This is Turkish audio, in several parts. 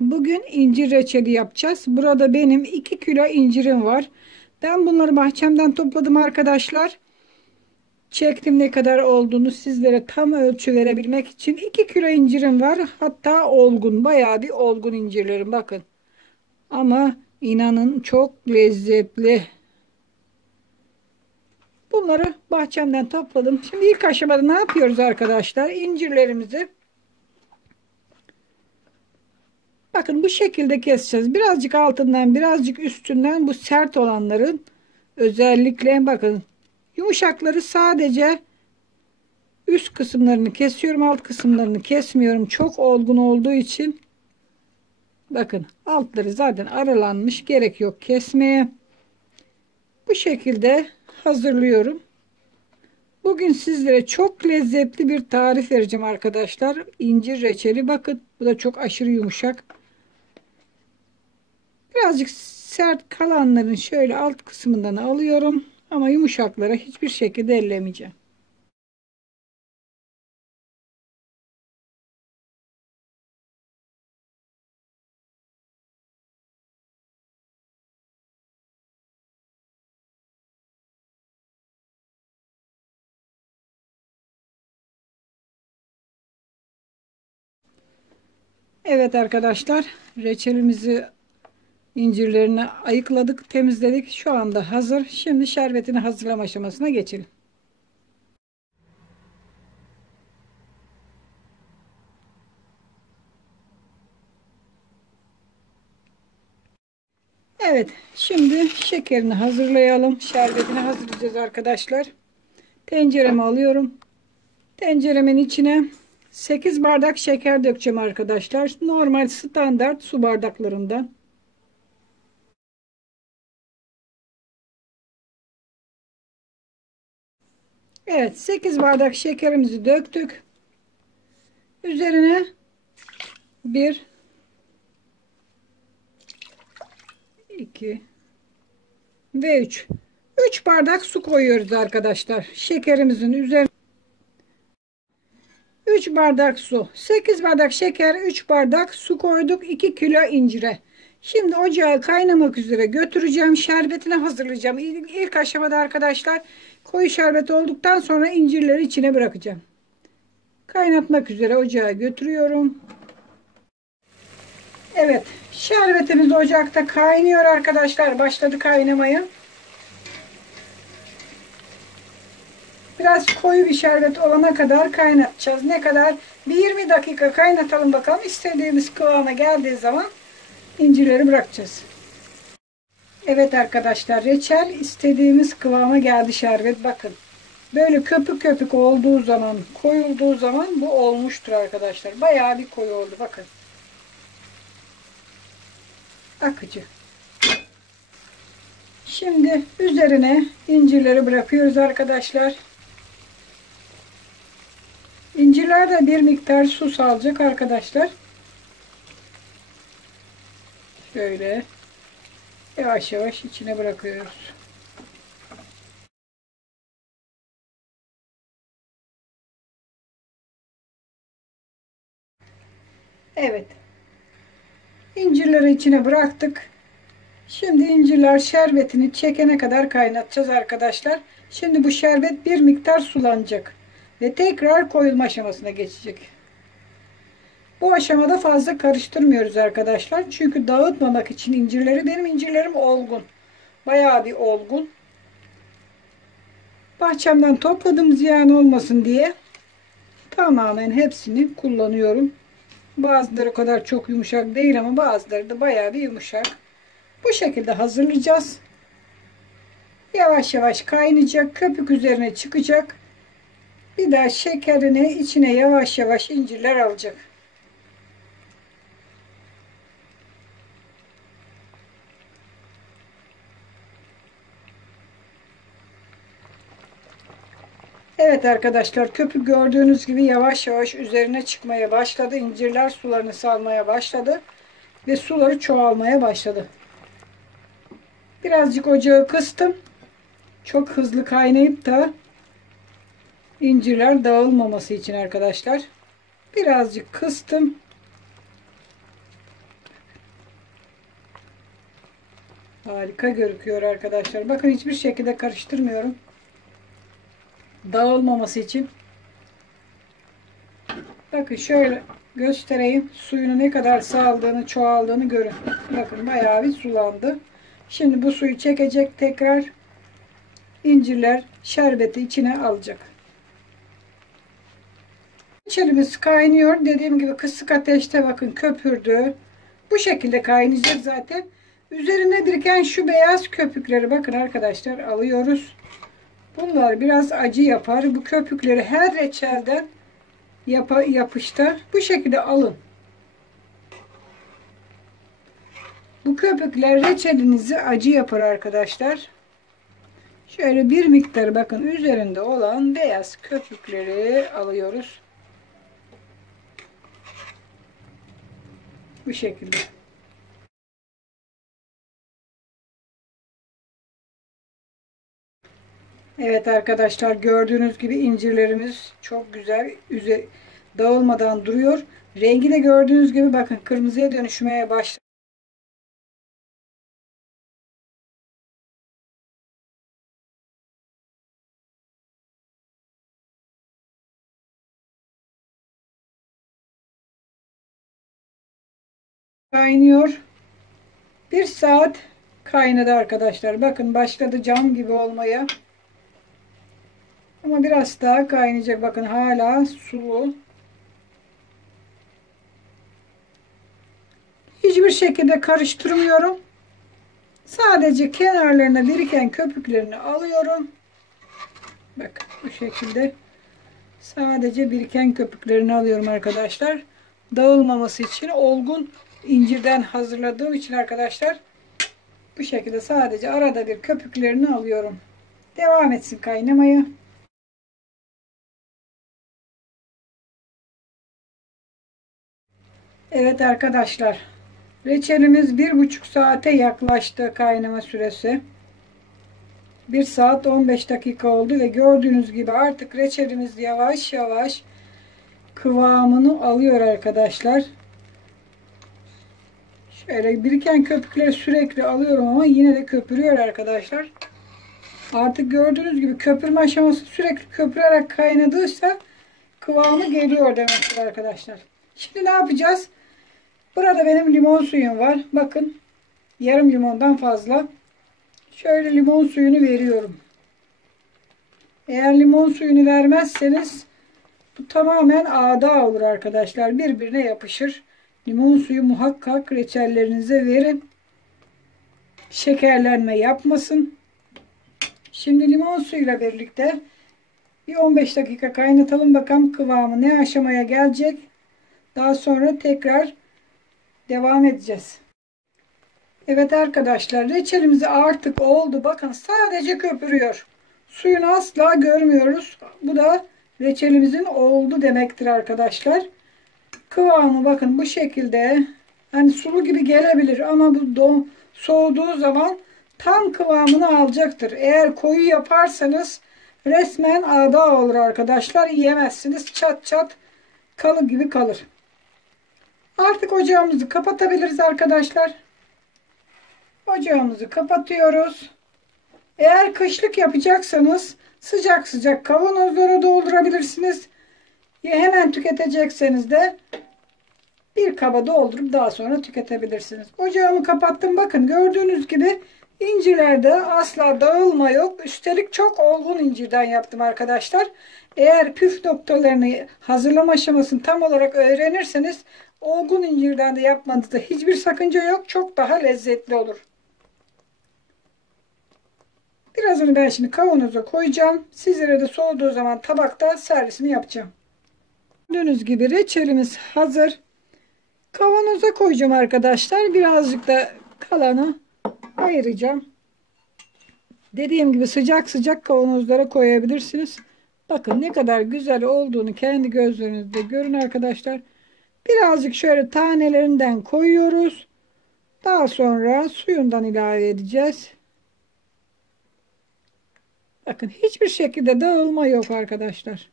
Bugün incir reçeli yapacağız. Burada benim 2 kilo incirim var. Ben bunları bahçemden topladım arkadaşlar. Çektim ne kadar olduğunu sizlere tam ölçü verebilmek için. 2 kilo incirim var. Hatta olgun, bayağı bir olgun incirlerim bakın. Ama inanın çok lezzetli. Bunları bahçemden topladım. Şimdi ilk aşamada ne yapıyoruz arkadaşlar? İncirlerimizi bakın bu şekilde keseceğiz. Birazcık altından, birazcık üstünden bu sert olanların özellikle bakın yumuşakları sadece üst kısımlarını kesiyorum, alt kısımlarını kesmiyorum. Çok olgun olduğu için bakın altları zaten aralanmış, gerek yok kesmeye. Bu şekilde hazırlıyorum. Bugün sizlere çok lezzetli bir tarif vereceğim arkadaşlar. İncir reçeli bakın bu da çok aşırı yumuşak. Birazcık sert kalanların şöyle alt kısmından alıyorum. Ama yumuşaklara hiçbir şekilde ellemeyeceğim. Evet arkadaşlar, reçelimizi incirlerini ayıkladık, temizledik. Şu anda hazır. Şimdi şerbetini hazırlama aşamasına geçelim. Evet, şimdi şekerini hazırlayalım. Şerbetini hazırlayacağız arkadaşlar. Tenceremi alıyorum. Tenceremin içine 8 bardak şeker dökeceğim arkadaşlar. Normal standart su bardaklarından. Evet, 8 bardak şekerimizi döktük. Üzerine bir, 2 ve 3 bardak su koyuyoruz arkadaşlar. Şekerimizin üzerine 3 bardak su, 8 bardak şeker, 3 bardak su koyduk 2 kilo incire. Şimdi ocağı kaynamak üzere götüreceğim. Şerbetini hazırlayacağım. İlk aşamada arkadaşlar koyu şerbet olduktan sonra incirleri içine bırakacağım. Kaynatmak üzere ocağa götürüyorum. Evet, şerbetimiz ocakta kaynıyor arkadaşlar. Başladı kaynamaya. Biraz koyu bir şerbet olana kadar kaynatacağız. Ne kadar? Bir 20 dakika kaynatalım bakalım. İstediğimiz kıvama geldiği zaman incirleri bırakacağız. Evet arkadaşlar, reçel istediğimiz kıvama geldi şerbet. Bakın. Böyle köpük köpük olduğu zaman, koyulduğu zaman bu olmuştur arkadaşlar. Bayağı bir koyu oldu bakın. Akıcı. Şimdi üzerine incirleri bırakıyoruz arkadaşlar. İncirler de bir miktar su salacak arkadaşlar. Şöyle yavaş yavaş içine bırakıyoruz. Evet. İncirleri içine bıraktık. Şimdi incirler şerbetini çekene kadar kaynatacağız arkadaşlar. Şimdi bu şerbet bir miktar sulanacak. Ve tekrar koyulma aşamasına geçecek. Bu aşamada fazla karıştırmıyoruz arkadaşlar. Çünkü dağıtmamak için incirleri, benim incirlerim olgun. Bayağı bir olgun. Bahçemden topladım ziyan olmasın diye. Tamamen hepsini kullanıyorum. Bazıları o kadar çok yumuşak değil ama bazıları da bayağı bir yumuşak. Bu şekilde hazırlayacağız. Yavaş yavaş kaynayacak. Köpük üzerine çıkacak. Bir daha şekerini içine yavaş yavaş incirler alacak. Evet arkadaşlar, köpük gördüğünüz gibi yavaş yavaş üzerine çıkmaya başladı. İncirler sularını salmaya başladı. Ve suları çoğalmaya başladı. Birazcık ocağı kıstım. Çok hızlı kaynayıp da incirler dağılmaması için arkadaşlar. Birazcık kıstım. Harika gözüküyor arkadaşlar. Bakın hiçbir şekilde karıştırmıyorum. Dağılmaması için. Bakın şöyle göstereyim. Suyunu ne kadar saldığını, çoğaldığını görün. Bakın bayağı bir sulandı. Şimdi bu suyu çekecek, tekrar incirler şerbeti içine alacak. Reçelimiz kaynıyor. Dediğim gibi kısık ateşte bakın köpürdü. Bu şekilde kaynayacak zaten. Üzerinde biriken şu beyaz köpükleri bakın arkadaşlar alıyoruz. Bunlar biraz acı yapar. Bu köpükleri her reçelden yapıştır. Bu şekilde alın. Bu köpükler reçelinizi acı yapar arkadaşlar. Şöyle bir miktar bakın üzerinde olan beyaz köpükleri alıyoruz. Bu şekilde. Evet arkadaşlar gördüğünüz gibi incirlerimiz çok güzel dağılmadan duruyor. Rengi de gördüğünüz gibi bakın kırmızıya dönüşmeye başladı. Kaynıyor. Bir saat kaynadı arkadaşlar. Bakın başladı cam gibi olmaya. Ama biraz daha kaynayacak. Bakın hala sulu. Hiçbir şekilde karıştırmıyorum. Sadece kenarlarına biriken köpüklerini alıyorum. Bakın bu şekilde. Sadece biriken köpüklerini alıyorum arkadaşlar. Dağılmaması için olgun incirden hazırladığım için arkadaşlar bu şekilde sadece arada bir köpüklerini alıyorum. Devam etsin kaynamaya. Evet arkadaşlar. Reçelimiz 1,5 saate yaklaştı kaynama süresi. 1 saat 15 dakika oldu ve gördüğünüz gibi artık reçelimiz yavaş yavaş kıvamını alıyor arkadaşlar. Şöyle biriken köpükleri sürekli alıyorum ama yine de köpürüyor arkadaşlar. Artık gördüğünüz gibi köpürme aşaması sürekli köpürerek kaynadıysa kıvamı geliyor demektir arkadaşlar. Şimdi ne yapacağız? Burada benim limon suyum var. Bakın yarım limondan fazla. Şöyle limon suyunu veriyorum. Eğer limon suyunu vermezseniz bu tamamen ağda olur arkadaşlar. Birbirine yapışır. Limon suyu muhakkak reçellerinize verin. Şekerlenme yapmasın. Şimdi limon suyuyla birlikte bir 15 dakika kaynatalım. Bakalım kıvamı ne aşamaya gelecek. Daha sonra tekrar devam edeceğiz. Evet arkadaşlar reçelimiz artık oldu. Bakın sadece köpürüyor. Suyunu asla görmüyoruz. Bu da reçelimizin oldu demektir arkadaşlar. Kıvamı bakın bu şekilde. Hani sulu gibi gelebilir ama bu soğuduğu zaman tam kıvamını alacaktır. Eğer koyu yaparsanız resmen ağda olur arkadaşlar. Yiyemezsiniz. Çat çat kalı gibi kalır. Artık ocağımızı kapatabiliriz arkadaşlar. Ocağımızı kapatıyoruz. Eğer kışlık yapacaksanız sıcak sıcak kavanozlara doldurabilirsiniz. Ya hemen tüketecekseniz de bir kaba doldurup daha sonra tüketebilirsiniz. Ocağımı kapattım. Bakın gördüğünüz gibi incirlerde asla dağılma yok. Üstelik çok olgun incirden yaptım arkadaşlar. Eğer püf noktalarını hazırlama aşamasını tam olarak öğrenirseniz olgun incirden de yapmanızda hiçbir sakınca yok. Çok daha lezzetli olur. Birazını ben şimdi kavanoza koyacağım. Sizlere de soğuduğu zaman tabakta servisini yapacağım. Gördüğünüz gibi reçelimiz hazır. Kavanoza koyacağım arkadaşlar. Birazcık da kalanı ayıracağım. Dediğim gibi sıcak sıcak kavanozlara koyabilirsiniz. Bakın ne kadar güzel olduğunu kendi gözlerinizde görün arkadaşlar. Birazcık şöyle tanelerinden koyuyoruz. Daha sonra suyundan ilave edeceğiz. Bakın hiçbir şekilde dağılma yok arkadaşlar.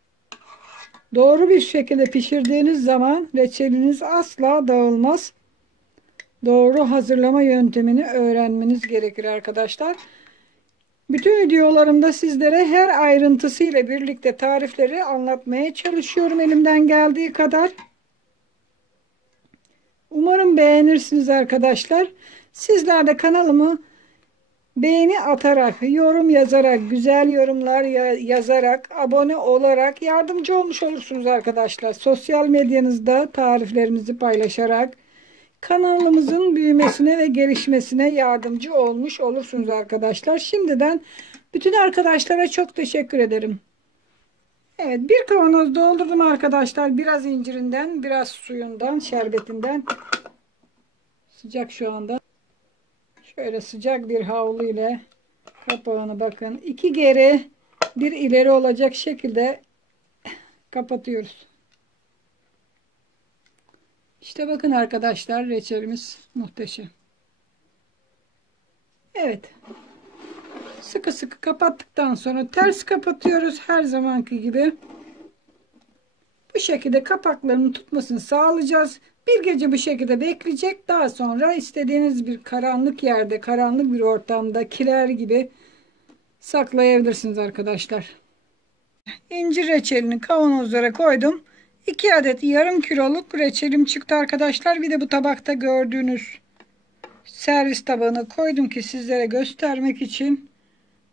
Doğru bir şekilde pişirdiğiniz zaman reçeliniz asla dağılmaz. doğru hazırlama yöntemini öğrenmeniz gerekir arkadaşlar. Bütün videolarımda sizlere her ayrıntısıyla birlikte tarifleri anlatmaya çalışıyorum elimden geldiği kadar. Umarım beğenirsiniz arkadaşlar. Sizler de kanalımı beğeni atarak, yorum yazarak, güzel yorumlar yazarak, abone olarak yardımcı olmuş olursunuz arkadaşlar. Sosyal medyanızda tariflerimizi paylaşarak kanalımızın büyümesine ve gelişmesine yardımcı olmuş olursunuz arkadaşlar. Şimdiden bütün arkadaşlara çok teşekkür ederim. Evet, bir kavanoz doldurdum arkadaşlar. Biraz incirinden, biraz suyundan, şerbetinden. Sıcak şu anda. Şöyle sıcak bir havlu ile kapağını bakın 2 geri 1 ileri olacak şekilde kapatıyoruz. İşte bakın arkadaşlar, reçelimiz muhteşem. Evet. Sıkı sıkı kapattıktan sonra ters kapatıyoruz her zamanki gibi. Bu şekilde kapaklarının tutmasını sağlayacağız. Bir gece bu şekilde bekleyecek. Daha sonra istediğiniz bir karanlık yerde, karanlık bir ortamda kiler gibi saklayabilirsiniz arkadaşlar. İncir reçelini kavanozlara koydum. 2 adet yarım kiloluk reçelim çıktı arkadaşlar. Bir de bu tabakta gördüğünüz servis tabağına koydum ki sizlere göstermek için.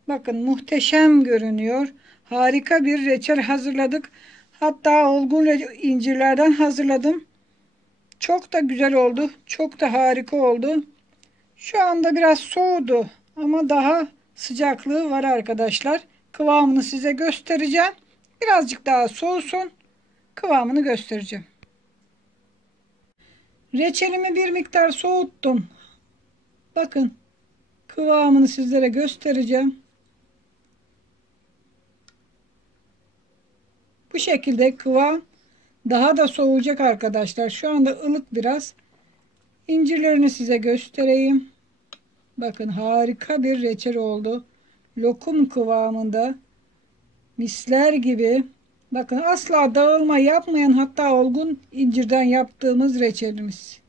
Bakın muhteşem görünüyor. Harika bir reçel hazırladık. Hatta olgun incirlerden hazırladım. Çok da güzel oldu. Çok da harika oldu. Şu anda biraz soğudu ama daha sıcaklığı var arkadaşlar. Kıvamını size göstereceğim. Birazcık daha soğusun. Kıvamını göstereceğim. Reçelimi bir miktar soğuttum. Bakın kıvamını sizlere göstereceğim. Bu şekilde kıvam daha da soğuyacak arkadaşlar. Şu anda ılık biraz. İncirlerini size göstereyim. Bakın harika bir reçel oldu. Lokum kıvamında. Misler gibi. Bakın asla dağılma yapmayan, hatta olgun incirden yaptığımız reçelimiz.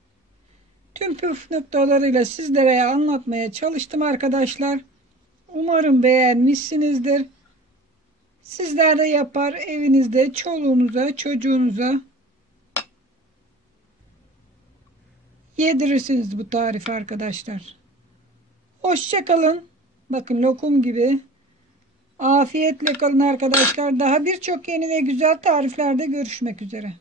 Tüm püf noktalarıyla sizlere anlatmaya çalıştım arkadaşlar. Umarım beğenmişsinizdir. Sizler de yapar evinizde çoluğunuza, çocuğunuza yedirirsiniz bu tarifi arkadaşlar. Hoşça kalın. Bakın lokum gibi. Afiyetle kalın arkadaşlar. Daha birçok yeni ve güzel tariflerde görüşmek üzere.